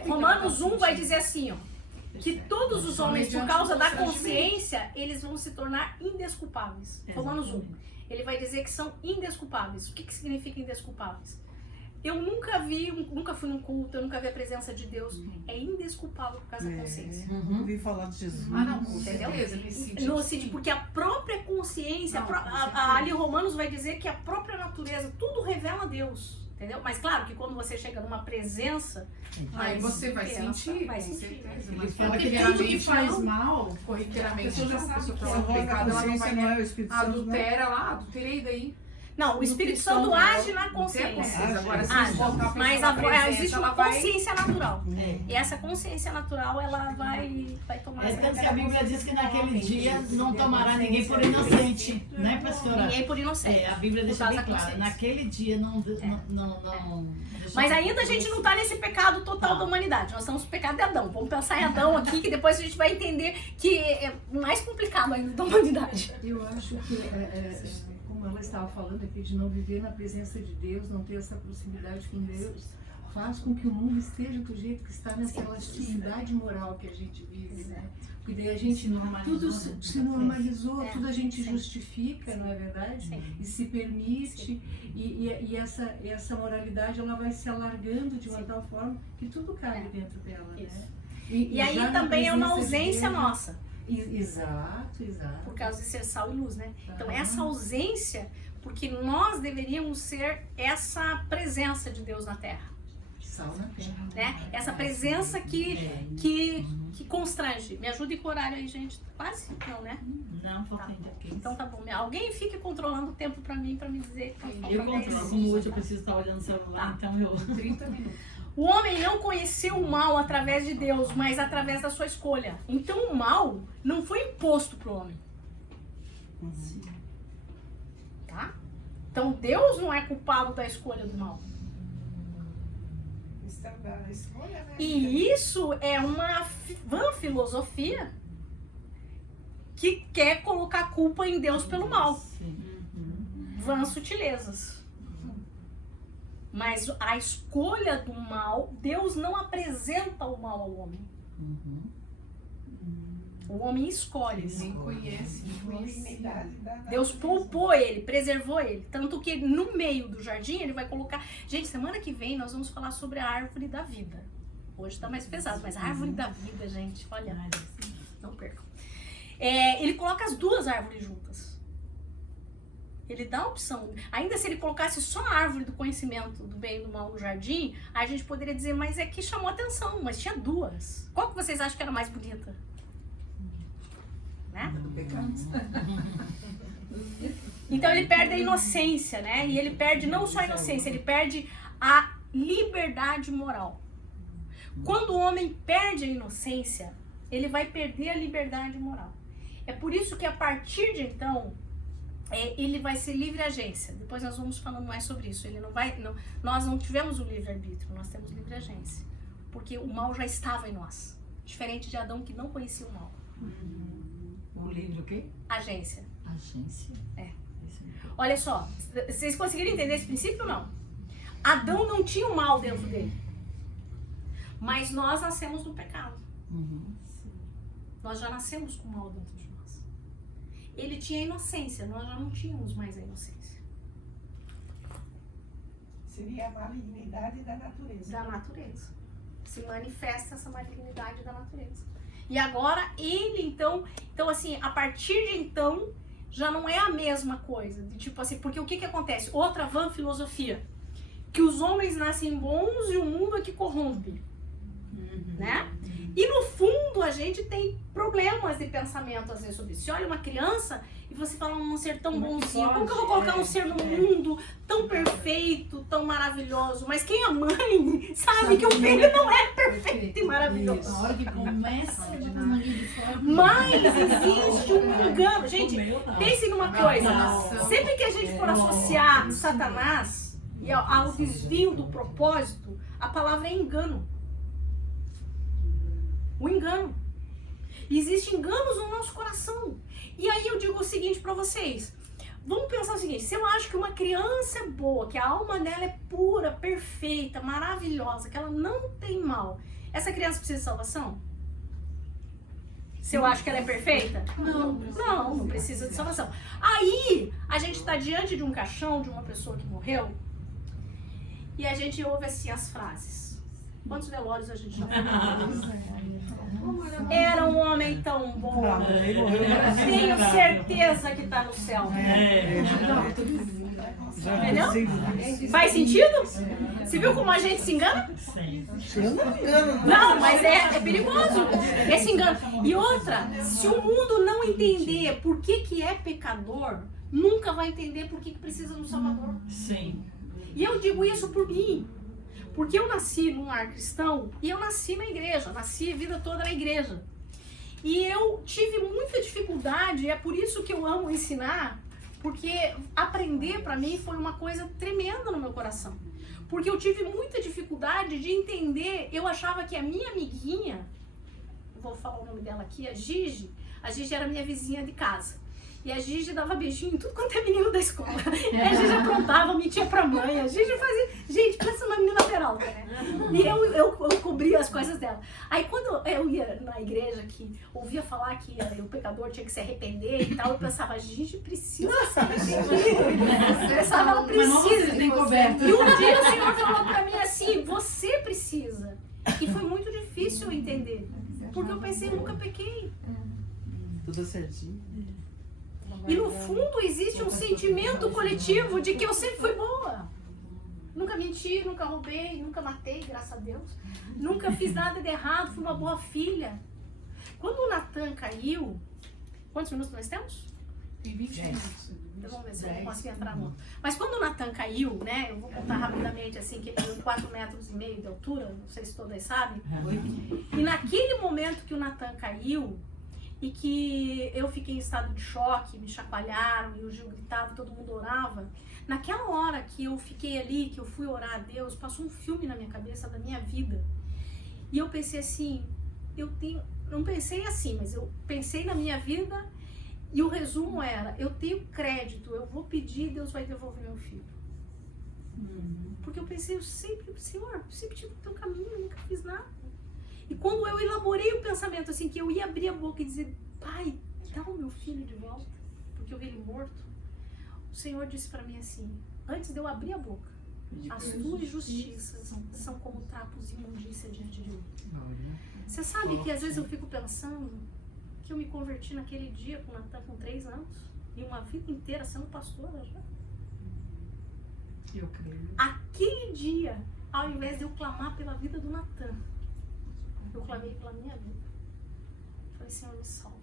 Romanos 1 vai dizer assim, ó. Que todos os homens, por causa da consciência, eles vão se tornar indesculpáveis. Romanos 1. Ele vai dizer que são indesculpáveis. O que significa indesculpáveis? Eu nunca fui num culto, eu nunca vi a presença de Deus. É indesculpável por causa da consciência. Ouvi falar de Jesus. Não, com certeza. Porque a própria consciência, ali Romanos vai dizer que a própria natureza, tudo revela Deus. Entendeu? Mas claro que quando você chega numa presença, aí você vai sentir, com certeza. Ele fala que tudo que faz mal, corriqueiramente, a pessoa já sabe que é um pecado, ela não vai, não é o Espírito Santo, adultera lá, adulterei daí. Não, o Espírito Santo age na consciência. Agora, se mas existe uma consciência natural. E essa consciência natural, ela vai tomar... É tanto que a Bíblia diz que naquele dia não tomará ninguém por inocente, né, pastora? Ninguém por inocente. A Bíblia deixa bem claro, naquele dia não. Mas ainda a gente não está nesse pecado total da humanidade. Nós estamos no pecado de Adão. Vamos pensar em Adão aqui, que depois a gente vai entender que é mais complicado ainda da humanidade. Eu acho que, como ela estava falando aqui, de não viver na presença de Deus, não ter essa proximidade com Deus, faz com que o mundo esteja do jeito que está, nessa elasticidade moral que a gente vive, né? Porque daí a gente, tudo se normalizou, tudo a gente justifica, não é verdade? E se permite, e essa moralidade, ela vai se alargando de uma tal forma que tudo cabe dentro dela, né? E aí também é uma ausência nossa. Exato. Por causa de ser sal e luz, né? Então essa ausência, porque nós deveríamos ser essa presença de Deus na Terra. Sal na terra. Né? Essa presença que constrange. Me ajude com o horário aí, gente. Quase? Não, né? Não, falta ainda 15. Então tá bom. Alguém fique controlando o tempo pra mim dizer que falta Eu 10. controlo, como hoje eu preciso estar olhando o celular, então eu... 30 minutos. O homem não conheceu o mal através de Deus, mas através da sua escolha. Então o mal não foi imposto pro homem. Tá? Então Deus não é culpado da escolha do mal. E isso é uma vã filosofia que quer colocar a culpa em Deus pelo mal. Vãs sutilezas. Mas a escolha do mal, Deus não apresenta o mal ao homem. O homem escolhe. Nem conhece. Deus poupou ele, preservou ele. Tanto que no meio do jardim ele vai colocar... Gente, semana que vem nós vamos falar sobre a árvore da vida. Hoje tá mais pesado, mas a árvore da vida, gente, olha, não percam. Ele coloca as duas árvores juntas. Ele dá a opção. Ainda se ele colocasse só a árvore do conhecimento do bem e do mal no jardim, a gente poderia dizer, mas é que chamou atenção, mas tinha duas. Qual que vocês acham que era mais bonita? Né? Então ele perde a inocência, né? E ele perde não só a inocência, ele perde a liberdade moral. Quando o homem perde a inocência, ele vai perder a liberdade moral. É por isso que a partir de então, ele vai ser livre agência. Depois nós vamos falando mais sobre isso. Ele não vai, nós não tivemos o livre-arbítrio, nós temos livre agência. Porque o mal já estava em nós. Diferente de Adão que não conhecia o mal. O livro o quê? Agência. Agência? É. Olha só, vocês conseguiram entender esse princípio ou não? Adão não tinha o mal dentro dele. Mas nós nascemos do pecado. Nós já nascemos com o mal dentro de nós. Ele tinha a inocência, nós já não tínhamos mais a inocência. Seria a malignidade da natureza. Da natureza. Se manifesta essa malignidade da natureza. E agora ele então assim, a partir de então, já não é a mesma coisa. De tipo assim, porque o que acontece? Outra vã filosofia. Que os homens nascem bons e o mundo é que corrompe. Né? E no fundo a gente tem problemas de pensamento às vezes sobre isso. Você olha uma criança e você fala um ser tão bonzinho, como que eu vou colocar um ser no mundo tão perfeito, tão maravilhoso? Mas quem é mãe sabe que o filho não é perfeito e maravilhoso. Na hora que começa a de fora. Mas existe um engano. Gente, pense numa coisa. Sempre que a gente for associar Satanás e ao desvio do propósito, a palavra é engano. O engano. Existem enganos no nosso coração. E aí eu digo o seguinte pra vocês. Vamos pensar o seguinte. Se eu acho que uma criança é boa, que a alma dela é pura, perfeita, maravilhosa, que ela não tem mal, essa criança precisa de salvação? Se eu acho que ela é perfeita? Não precisa de salvação. Aí a gente tá diante de um caixão de uma pessoa que morreu e a gente ouve assim as frases. Quantos velórios a gente já falou? Era um homem tão bom. Tenho certeza que tá no céu. Entendeu? Faz sentido? Você viu como a gente se engana? Eu não me engano. Não, mas é perigoso esse engano. E outra, se o mundo não entender por que é pecador, nunca vai entender por que precisa de um Salvador. Sim. E eu digo isso por mim. Porque eu nasci num lar cristão e eu nasci na igreja, nasci a vida toda na igreja. E eu tive muita dificuldade, é por isso que eu amo ensinar, porque aprender pra mim foi uma coisa tremenda no meu coração. Porque eu tive muita dificuldade de entender, eu achava que a minha amiguinha, vou falar o nome dela aqui, a Gigi era minha vizinha de casa. E a Gigi dava beijinho em tudo quanto é menino da escola. E a Gigi aprontava, mentia pra mãe. A Gigi fazia... Gente, pensa uma menina peralta, né? E eu cobria as coisas dela. Aí quando eu ia na igreja, que ouvia falar que o pecador tinha que se arrepender e tal, eu pensava, a Gigi precisa se arrepender. Eu pensava, ela precisa. E um dia o Senhor falou pra mim assim, você precisa. E foi muito difícil eu entender. Porque eu pensei, nunca pequei. Tudo certinho. E no fundo existe um sentimento coletivo de que eu sempre fui boa. Nunca menti, nunca roubei, nunca matei, graças a Deus. Nunca fiz nada de errado, fui uma boa filha. Quando o Natan caiu, quantos minutos nós temos? Tem 20 minutos. Então, vamos ver se eu não consigo entrar no outro. Mas quando o Natan caiu, né, eu vou contar rapidamente, assim, que ele tem 4,5 metros de altura, não sei se todas sabem. E naquele momento que o Natan caiu, e que eu fiquei em estado de choque, me chacoalharam, e o Gil gritava, todo mundo orava. Naquela hora que eu fiquei ali, que eu fui orar a Deus, passou um filme na minha cabeça da minha vida. E eu pensei assim, não pensei assim, mas eu pensei na minha vida e o resumo era, eu tenho crédito, eu vou pedir e Deus vai devolver meu filho. Porque eu pensei, Senhor, eu sempre tive o teu caminho, eu nunca fiz nada. E quando eu elaborei o pensamento assim, que eu ia abrir a boca e dizer, Pai, dá o meu filho de volta, porque eu vi ele morto, o Senhor disse para mim assim, antes de eu abrir a boca, as tuas justiças são como trapos de imundícia diante de mim. Você sabe que às vezes eu fico pensando que eu me converti naquele dia com o Natan com 3 anos e uma vida inteira sendo pastora já. Eu creio. Aquele dia, ao invés de eu clamar pela vida do Natan, eu clamei pela minha vida. Falei, Senhor, me salva.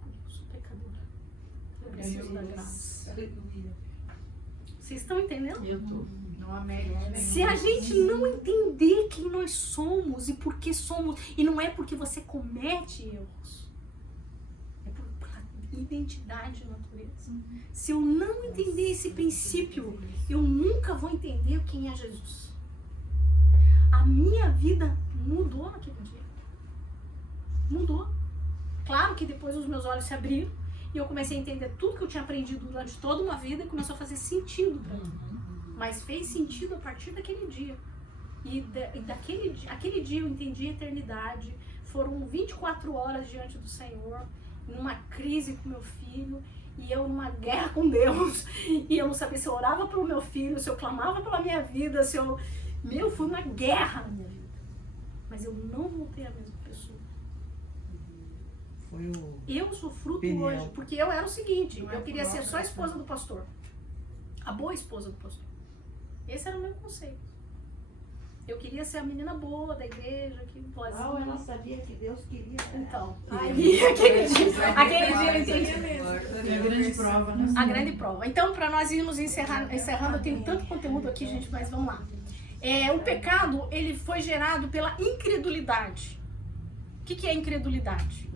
Porque eu sou pecadora. Eu preciso da graça. Vocês estão entendendo? Eu tô. Não há mérito. Se a gente não entender quem nós somos e por que somos, e não é porque você comete erros, é pela identidade e natureza. Se eu não entender esse princípio, eu nunca vou entender quem é Jesus. A minha vida mudou naquele dia. Mudou. Claro que depois os meus olhos se abriram e eu comecei a entender tudo que eu tinha aprendido durante toda uma vida e começou a fazer sentido pra mim. Mas fez sentido a partir daquele dia. E aquele dia eu entendi a eternidade. Foram 24 horas diante do Senhor, numa crise com meu filho, e eu numa guerra com Deus. E eu não sabia se eu orava pelo meu filho, se eu clamava pela minha vida, se eu... foi uma guerra na minha vida. Mas eu não voltei a mesma pessoa. Eu sou fruto hoje, porque eu era o seguinte, eu queria ser só a esposa do pastor. A boa esposa do pastor. Esse era o meu conceito. Eu queria ser a menina boa da igreja, que boazinha. Não, ela sabia que Deus queria. Então, aí aquele dia eu entendi. É a grande prova, né? A grande prova. Então, para nós irmos encerrando, eu tenho tanto conteúdo aqui, gente, mas vamos lá. O pecado, ele foi gerado pela incredulidade. O que é incredulidade?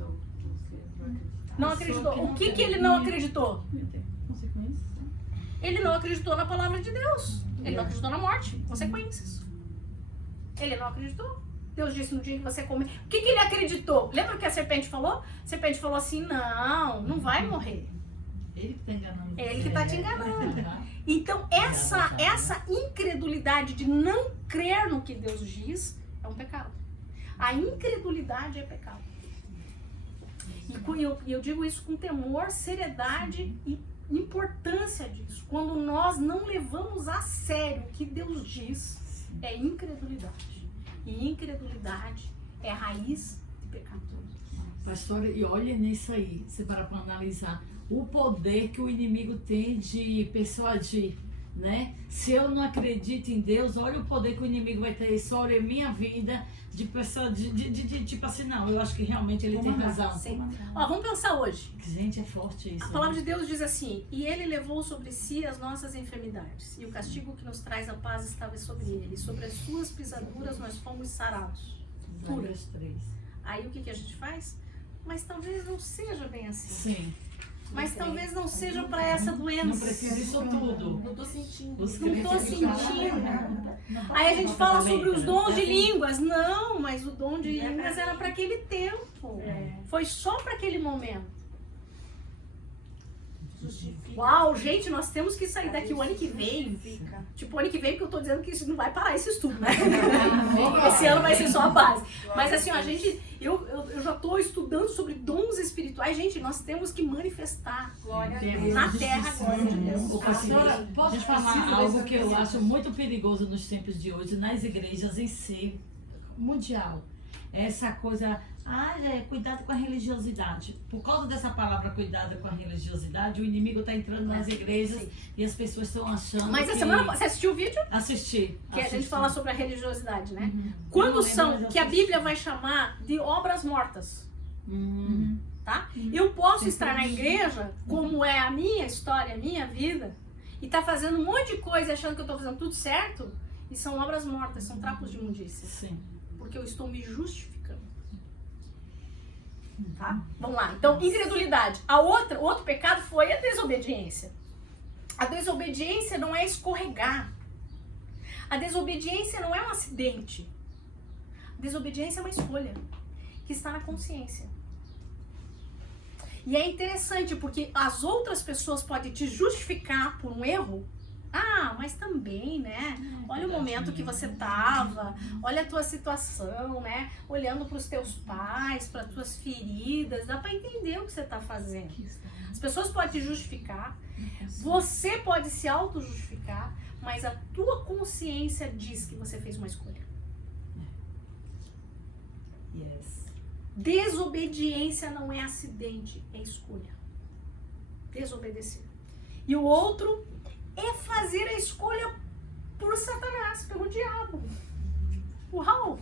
Não acreditou. O que ele não acreditou? Ele não acreditou na palavra de Deus. Ele não acreditou na morte, consequências. Ele não acreditou. Deus disse no dia que você comer. O que ele acreditou? Lembra o que a serpente falou? A serpente falou assim, não vai morrer. Ele que está enganando. Ele que está te enganando. Então, essa incredulidade de não crer no que Deus diz é um pecado. A incredulidade é pecado. E eu digo isso com temor, seriedade e importância disso. Quando nós não levamos a sério o que Deus diz, é incredulidade. E incredulidade é a raiz de pecado. Pastora, e olha nisso aí, você para analisar o poder que o inimigo tem de persuadir, né? Se eu não acredito em Deus, olha o poder que o inimigo vai ter sobre a minha vida, de pessoa, tipo assim, não, eu acho que realmente ele tem razão. Sim. Ó, vamos pensar hoje. Gente, é forte isso. A palavra de Deus diz assim, e ele levou sobre si as nossas enfermidades, e o castigo que nos traz a paz estava sobre ele, e sobre as suas pisaduras nós fomos sarados. Curas 3. Aí o que a gente faz? Mas talvez não seja bem assim. Sim. Mas talvez não seja para essa doença. Não precisa disso tudo. Não tô sentindo. Não tô sentindo. Aí a gente fala sobre os dons de línguas. Não, mas o dom de línguas era para aquele tempo. Foi só para aquele momento. Uau, gente, nós temos que sair daqui o ano que vem. Tipo, o ano que vem, porque eu tô dizendo que isso não vai parar esse estudo, né? Esse ano vai ser só a base. Mas assim, a gente, eu já tô estudando sobre dons espirituais. Gente, nós temos que manifestar na terra a glória de Deus. Pastora, posso falar algo que eu acho muito perigoso nos tempos de hoje, nas igrejas em si, mundial? Essa coisa Cuidado com a religiosidade. Por causa dessa palavra cuidado com a religiosidade, o inimigo está entrando nas igrejas e as pessoas estão achando Mas a que... semana você assistiu o vídeo? Assisti. Que a gente fala sobre a religiosidade, né? Eu Quando não são, lembro, mas que a assisti. Bíblia vai chamar de obras mortas. Tá? Eu posso estar na igreja, como é a minha história, a minha vida, e tá fazendo um monte de coisa achando que eu tô fazendo tudo certo, e são obras mortas, são trapos de imundícia. Sim. Porque eu estou me justificando. Tá? Vamos lá. Então, incredulidade. O outro pecado foi a desobediência. A desobediência não é escorregar. A desobediência não é um acidente. A desobediência é uma escolha que está na consciência. E é interessante porque as outras pessoas podem te justificar por um erro. Ah, mas também, né? Olha o momento que você tava, olha a tua situação, né? Olhando para os teus pais, para as tuas feridas, dá para entender o que você tá fazendo. As pessoas podem te justificar, você pode se auto-justificar, mas a tua consciência diz que você fez uma escolha. Yes. Desobediência não é acidente, é escolha. Desobedecer. E o outro é fazer a escolha por Satanás, pelo diabo. Uau!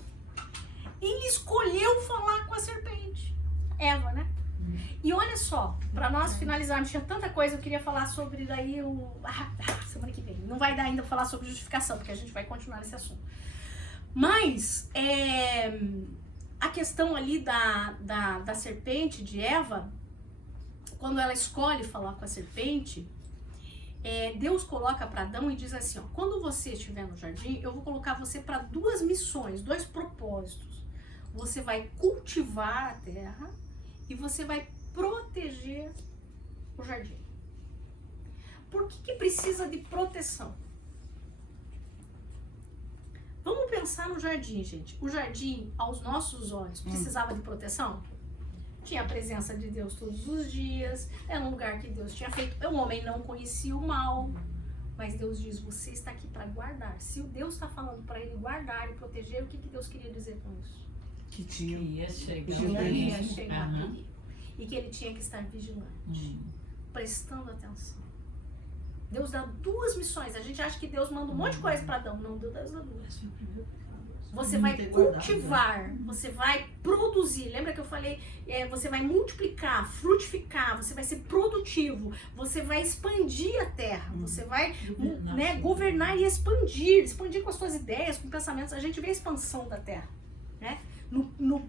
Ele escolheu falar com a serpente. Eva, né? E olha só, para nós finalizarmos, tinha tanta coisa, eu queria falar sobre daí semana que vem. Não vai dar ainda pra falar sobre justificação, porque a gente vai continuar nesse assunto. Mas, a questão ali da serpente, de Eva, quando ela escolhe falar com a serpente, Deus coloca para Adão e diz assim, ó, quando você estiver no jardim, eu vou colocar você para 2 missões, 2 propósitos. Você vai cultivar a terra e você vai proteger o jardim. Por que precisa de proteção? Vamos pensar no jardim, gente. O jardim, aos nossos olhos, precisava de proteção? Tinha a presença de Deus todos os dias, era um lugar que Deus tinha feito. O homem não conhecia o mal, mas Deus diz, você está aqui para guardar. Se o Deus está falando para ele guardar e proteger, o que Deus queria dizer com isso? Que tinha. Ia chegar. Ia chegar perigo. E que ele tinha que estar vigilante, prestando atenção. Deus dá 2 missões. A gente acha que Deus manda um monte de coisa para Adão. Não, Deus dá 2. Você vai cultivar, você vai produzir. Lembra que eu falei? Você vai multiplicar, frutificar, você vai ser produtivo, você vai expandir a terra, você vai governar e expandir com as suas ideias, com pensamentos. A gente vê a expansão da terra, né? No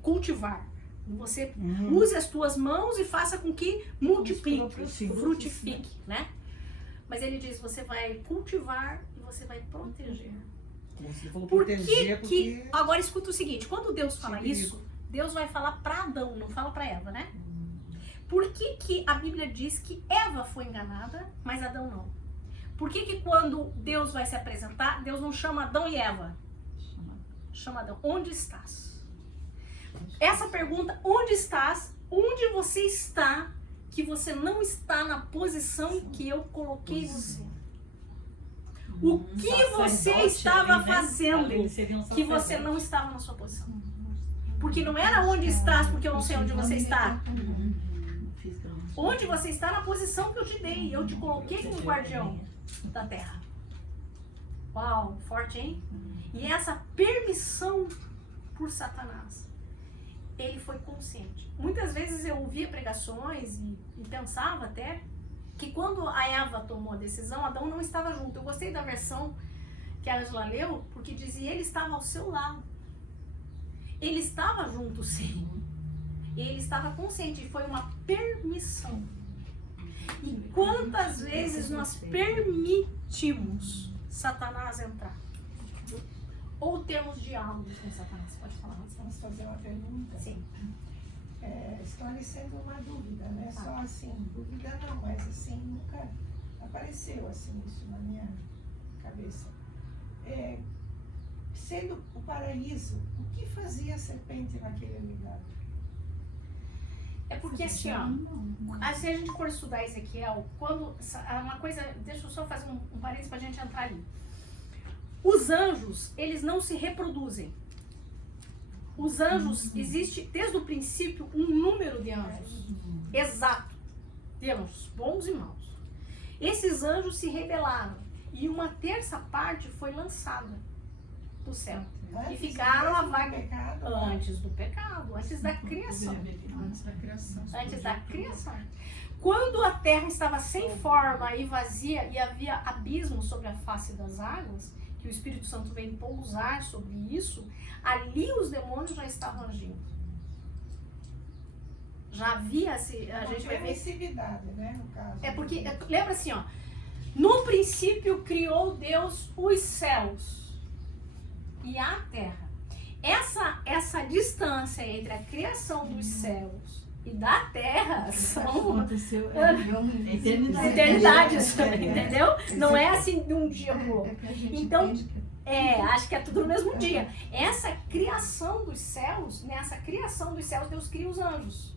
cultivar. Você use as tuas mãos e faça com que multiplique, frutifique, né? Mas ele diz, você vai cultivar e você vai proteger. Você falou Por proteger que... Agora escuta o seguinte, quando Deus fala isso, Deus vai falar para Adão, não fala para Eva, né? Por que a Bíblia diz que Eva foi enganada, mas Adão não? Por que quando Deus vai se apresentar, Deus não chama Adão e Eva? Chama Adão, onde estás? Essa pergunta, onde estás? Onde você está que você não está na posição que eu coloquei você? O que você estava fazendo que você não estava na sua posição? Porque não era onde estás, porque eu não sei onde você está. Onde você está na posição que eu te dei. Eu te coloquei como guardião da terra. Uau, forte, hein? E essa permissão por Satanás, ele foi consciente. Muitas vezes eu ouvia pregações e pensava até que quando a Eva tomou a decisão, Adão não estava junto. Eu gostei da versão que a Angela leu, porque dizia, ele estava ao seu lado. Ele estava junto, sim. Ele estava consciente, foi uma permissão. E quantas vezes nós permitimos Satanás entrar? Ou temos diálogos com Satanás? Pode falar. Vamos fazer uma pergunta? Sim. Esclarecendo uma dúvida, né? Só assim, dúvida não, mas assim, nunca apareceu assim isso na minha cabeça. Sendo o paraíso, o que fazia a serpente naquele lugar? É porque assim, ó, se a gente for estudar Ezequiel, quando uma coisa, deixa eu só fazer um parênteses pra gente entrar ali. Os anjos, eles não se reproduzem. Os anjos, existe desde o princípio um número de anjos. Exato. De anjos, bons e maus. Esses anjos se rebelaram. E uma terça parte foi lançada do céu. E ficaram a vaga antes do pecado, antes da criação. Antes da criação. Antes da criação. Quando a terra estava sem forma e vazia e havia abismo sobre a face das águas, que o Espírito Santo vem pousar sobre isso, ali os demônios já estavam agindo. Já havia, a gente vai ver... Permissividade, né, no caso. É porque, lembra assim, ó, no princípio criou Deus os céus e a terra. Essa distância entre a criação dos céus e da terra são Aconteceu. eternidades, entendeu? Não é assim de um dia pro outro. Então, acho que é tudo no mesmo dia. Essa criação dos céus, nessa criação dos céus, Deus cria os anjos.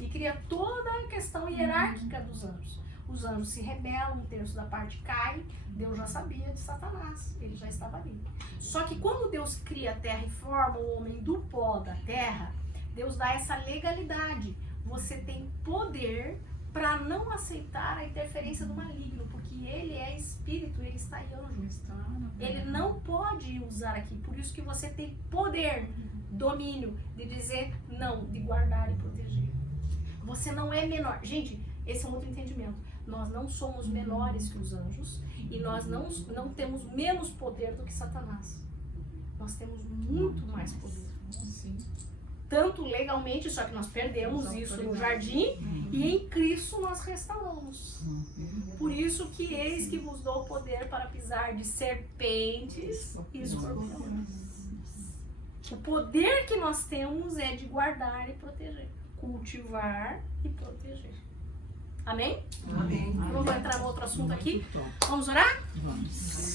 E cria toda a questão hierárquica dos anjos. Os anjos se rebelam, um terço da parte cai. Deus já sabia de Satanás, ele já estava ali. Só que quando Deus cria a terra e forma o homem do pó da terra, Deus dá essa legalidade. Você tem poder para não aceitar a interferência do maligno, porque ele é espírito, ele está em anjo. Ele não pode usar aqui, por isso que você tem poder, domínio, de dizer não, de guardar e proteger. Você não é menor. Gente, esse é um outro entendimento. Nós não somos menores que os anjos e nós não temos menos poder do que Satanás. Nós temos muito mais poder. Sim. Tanto legalmente, só que nós perdemos isso no jardim e em Cristo nós restauramos. Por isso que eis que vos dou poder para pisar de serpentes e escorpiões. O poder que nós temos é de guardar e proteger. Cultivar e proteger. Amém? Amém. Vamos entrar no outro assunto aqui. Vamos orar? Vamos.